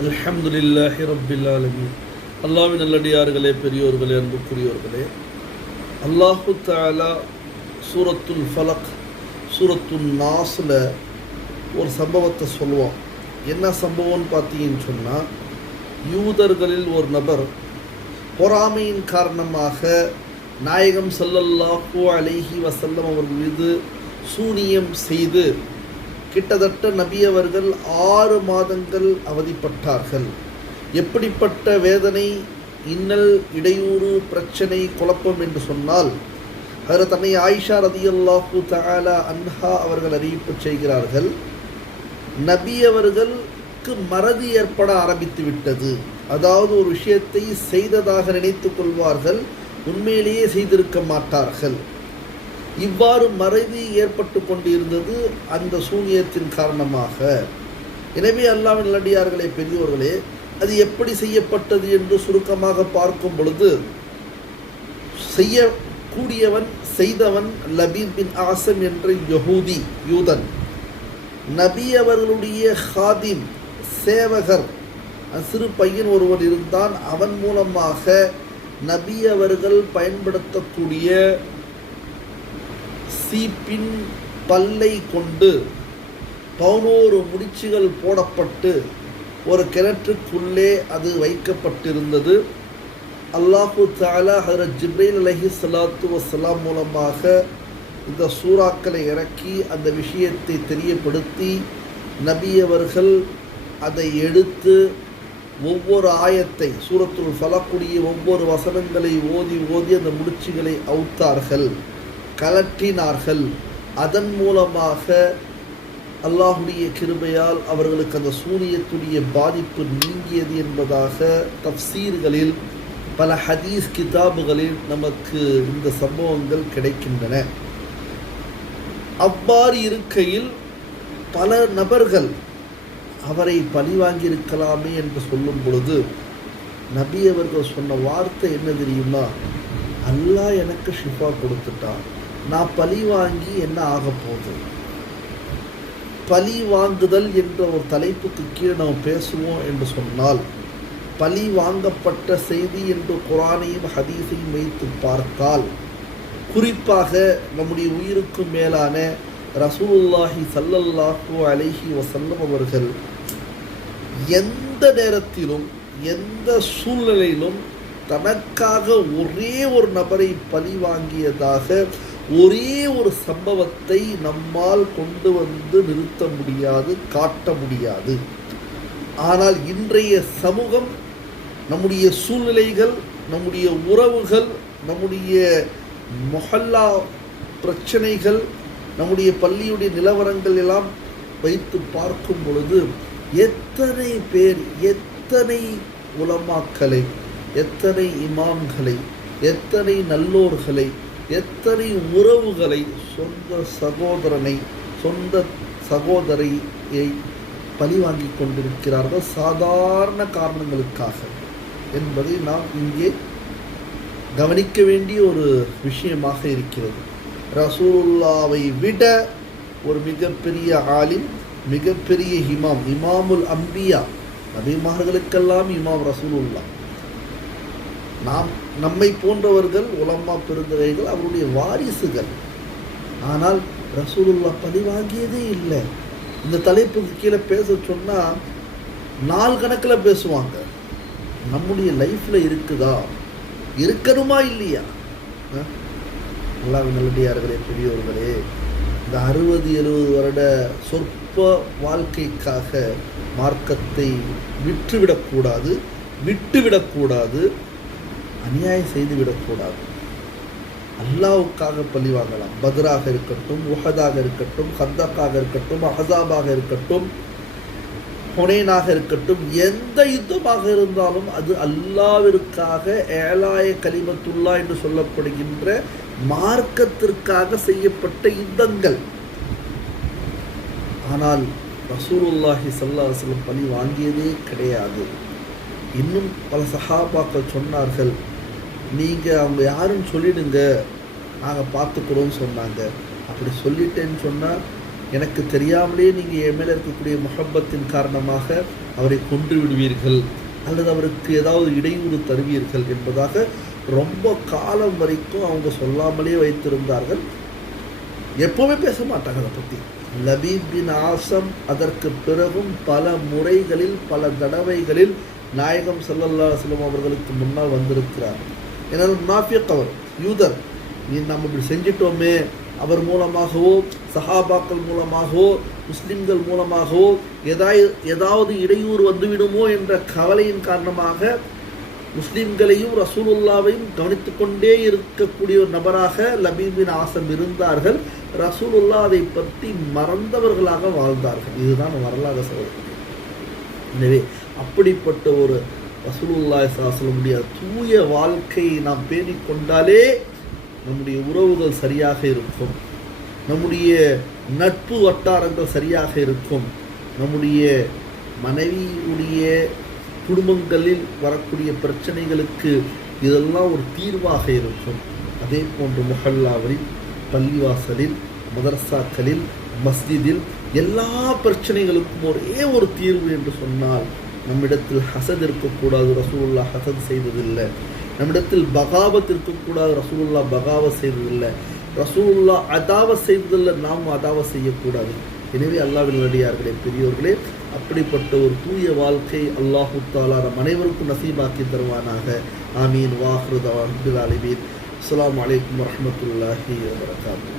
அல்ஹம்துலில்லாஹி ரப்பில் ஆலமீன். அல்லாஹ்வின் நல்லடியார்களே, பெரியோர்களே, அன்புக்குரியோர்களே, அல்லாஹு தஆலா சூரத்துல் ஃபலக், சூரத்துல் நாஸில் ஒரு சம்பவத்தை சொல்லுவான். என்ன சம்பவம்னு பார்த்தீங்கன்னு சொன்னால், யூதர்களில் ஒரு நபர் பொறாமையின் காரணமாக நாயகம் ஸல்லல்லாஹு அலைஹி வஸல்லம் அவர்கள் மீது சூனியம் செய்து கிட்டத்தட்ட நபி அவர்கள் 6 மாதங்கள் அவதிப்பட்டார்கள். எப்படிப்பட்ட வேதனை, இன்னல், இடையூறு, பிரச்சனை, குழப்பம் என்று சொன்னால், ஹஜ்ரத் அன்னை ஆயிஷா ரதியல்லாஹு தஆலா அன்ஹா அவர்கள் அறிவிப்பு செய்கிறார்கள், நபி அவர்களுக்கு மறதி ஏற்பட ஆரம்பித்து விட்டது. அதாவது ஒரு விஷயத்தை செய்ததாக நினைத்து கொள்வார்கள், உண்மையிலேயே செய்திருக்க மாட்டார்கள். இவ்வாறு மறதி ஏற்பட்டு கொண்டிருந்தது அந்த சூனியத்தின் காரணமாக. எனவே அல்லாஹ்வின் நல்லடியார்களே, பெரியோர்களே, அது எப்படி செய்யப்பட்டது என்று சுருக்கமாக பார்க்கும் பொழுது, செய்யக்கூடியவன், செய்தவன் லபீத் பின் ஆசம் என்ற யூதன். நபி அவர்களுடைய ஹாதிம், சேவகர், சிறு பையன் ஒருவன் இருந்தான். அவன் மூலமாக நபி அவர்கள் பயன்படுத்தக்கூடிய சீப்பின் பல்லை கொண்டு 11 முடிச்சுகள் போடப்பட்டு ஒரு கிணற்றுக்குள்ளே அது வைக்கப்பட்டிருந்தது. அல்லாஹு தஆலா ஹஜ்ரத் ஜிப்ரீல் அலைஹிஸ்ஸலாத்து வஸ்ஸலாம் மூலமாக இந்த சூறாக்களை இறக்கி அந்த விஷயத்தை தெரியப்படுத்தி, நபி அவர்கள் அதை எடுத்து ஒவ்வொரு ஆயத்தை, சூரத்துல் ஃபலக்குடைய ஒவ்வொரு வசனங்களை ஓதி ஓதி அந்த முடிச்சுகளை அவுத்தார்கள், கலற்றினார்கள். அதன் மூலமாக அல்லாஹுடைய கிருபையால் அவர்களுக்கு அந்த சூனியத்துடைய பாதிப்பு நீங்கியது என்பதாக தஃப்சீர்களில், பல ஹதீஸ் கிதாபுகளில் நமக்கு இந்த சம்பவங்கள் கிடைக்கின்றன. அவ்வாறு இருக்கையில் பல நபர்கள் அவரை பழிவாங்கியிருக்கலாமே என்று சொல்லும் பொழுது, நபி அவர்கள் சொன்ன வார்த்தை என்ன தெரியுமா? அல்லாஹ் எனக்கு ஷிஃபா கொடுத்துட்டான், நான் பழி வாங்கி என்ன ஆக போகுது? பழி வாங்குதல் என்ற ஒரு தலைப்புக்கு கீழே நாம் பேசுவோம் என்று சொன்னால், பழி வாங்கப்பட்ட செய்தி என்று குர்ஆனையும் ஹதீஸையும் வைத்து பார்த்தால், குறிப்பாக நம்முடைய உயிருக்கு மேலான ரசூலுல்லாஹி ஸல்லல்லாஹு அலைஹி வஸல்லம் அவர்கள் எந்த நேரத்திலும், எந்த சூழ்நிலையிலும் தனக்காக ஒரே ஒரு நபரை பழி வாங்கியதாக ஒரே ஒரு சம்பவத்தை நம்மால் கொண்டு வந்து நிறுத்த முடியாது, காட்ட முடியாது. ஆனால் இன்றைய சமூகம், நம்முடைய சூழ்நிலைகள், நம்முடைய உறவுகள், நம்முடைய மொஹல்லா பிரச்சனைகள், நம்முடைய பள்ளியுடைய நிலவரங்கள் எல்லாம் வைத்து பார்க்கும் பொழுது, எத்தனை பேர், எத்தனை உலமாக்களை, எத்தனை இமாம்களை, எத்தனை நல்லோர்களை, எத்தனை உறவுகளை, சொந்த சகோதரனை, சொந்த சகோதரியை பழிவாங்கி கொண்டிருக்கிறார்கள் சாதாரண காரணங்களுக்காக என்பதை நாம் இங்கே கவனிக்க வேண்டிய ஒரு விஷயமாக இருக்கிறது. ரசூலுல்லாவை விட ஒரு மிகப்பெரிய ஆலிம், மிகப்பெரிய இமாம், இமாமுல் அம்பியா, நபிமார்களுக்கெல்லாம் இமாம் ரசூலுல்லா. நம்மை போன்றவர்கள், உலமா பெருந்தகைகள், அவருடைய வாரிசுகள். ஆனால் ரசூலுல்லா பழிவாங்கியதே இல்லை. இந்த தலைப்புக்கு கீழே பேச சொன்னால் நாள் கணக்கில் பேசுவாங்க. நம்முடைய லைஃப்பில் இருக்குதா, இருக்கணுமா இல்லையா? அல்லாஹ்வின் நல்லடியார்களே, பெரியோர்களே, இந்த 60-70 வருட சொற்ப வாழ்க்கைக்காக மார்க்கத்தை விட்டுவிடக்கூடாது, அநியாயம் செய்துவிடக்கூடாது. அல்லாஹ்வுக்காக பழி வாங்கலாம். பத்ராக இருக்கட்டும், உஹதாக இருக்கட்டும், கந்தக்காக இருக்கட்டும், அஹஸாபாக இருக்கட்டும், ஹுனைனாக இருக்கட்டும், எந்த யுத்தமாக இருந்தாலும் அது அல்லாஹ்விற்காக, ஏலாய கலிமத்துல்லா என்று சொல்லப்படுகின்ற மார்க்கத்திற்காக செய்யப்பட்ட யுத்தங்கள். ஆனால் ரசூலுல்லாஹி ஸல்லல்லாஹு அலைஹி வஸல்லம் பழி வாங்கியதே கிடையாது. இன்னும் பல சஹாபாக்கள் சொன்னார்கள், நீங்கள் அவங்க யாருன்னு சொல்லிடுங்க, நாங்கள் பார்த்துக்கிறோன்னு சொன்னாங்க. அப்படி சொல்லிட்டேன்னு சொன்னால் எனக்கு தெரியாமலே நீங்கள் என் மேலே இருக்கக்கூடிய முஹப்பத்தின் காரணமாக அவரை கொன்று விடுவீர்கள் அல்லது அவருக்கு ஏதாவது இடையூறு தருவீர்கள் என்பதாக ரொம்ப காலம் வரைக்கும் அவங்க சொல்லாமலே வைத்திருந்தார்கள். எப்போவுமே பேச மாட்டாங்க அதை பற்றி. லபீப் பின் ஆசம் அதற்கு பிறகும் பல முறைகளில் பல தடவைகளில் நாயகம் ஸல்லல்லாஹு அலைஹி வஸல்லம் அவர்களுக்கு முன்னால் வந்திருக்கிறார். ஏன்னா முனாஃபிக், அவர் யூதர். நம்ம இப்படி செஞ்சிட்டோமே, அவர் மூலமாகவோ சஹாபாக்கள் மூலமாகவோ முஸ்லிம்கள் மூலமாகவோ ஏதாவது இடையூறு வந்துவிடுமோ என்ற கவலையின் காரணமாக முஸ்லிம்களையும் ரசூலுல்லாவையும் கவனித்து கொண்டே இருக்கக்கூடிய ஒரு நபராக லபீப் பின் ஆசம் இருந்தார்கள். ரசூலுல்லா அதை பற்றி மறந்தவர்களாக வாழ்ந்தார்கள். இதுதான் வரலாறு சொல்லக்கூடிய. எனவே அப்படிப்பட்ட ஒரு ரசூலுல்லாஹி ஸல்லல்லாஹு அலைஹி வஸல்லம் தூய வாழ்க்கையை நாம் பேணிக்கொண்டாலே நம்முடைய உறவுகள் சரியாக இருக்கும், நம்முடைய நட்பு வட்டாரங்கள் சரியாக இருக்கும், நம்முடைய மனைவியுடைய குடும்பங்களில் வரக்கூடிய பிரச்சனைகளுக்கு இதெல்லாம் ஒரு தீர்வாக இருக்கும். அதே போன்று முஹல்லாவில், பள்ளிவாசலில், மதரசாக்களில், மஸ்ஜிதில் எல்லா பிரச்சனைகளுக்கும் ஒரே ஒரு தீர்வு என்று சொன்னால் நம்மிடத்தில் ஹசத் இருக்கக்கூடாது, ரசூலுல்லாஹ் ஹசத் செய்ததில்லை. நம்மிடத்தில் பகாவத் இருக்கக்கூடாது, ரசூலுல்லாஹ் பகாவத் செய்ததில்லை. ரசூலுல்லாஹ் அதாவத் செய்ததில்லை, நாம் அதாவத் செய்யக்கூடாது. எனவே அல்லாஹ்வின் நல்லடியார்களே, பெரியோர்களே, அப்படிப்பட்ட ஒரு தூய வாழ்க்கை அல்லாஹு தஆலா நம் அனைவருக்கும் நசீபாக்கி தருவானாக. ஆமீன். வாஹிரு தஅவானா அல்ஹம்துலில்லாஹி. அஸ்ஸலாமு அலைக்கும் வரஹ்மத்துல்லாஹி வபரகாத்துஹு.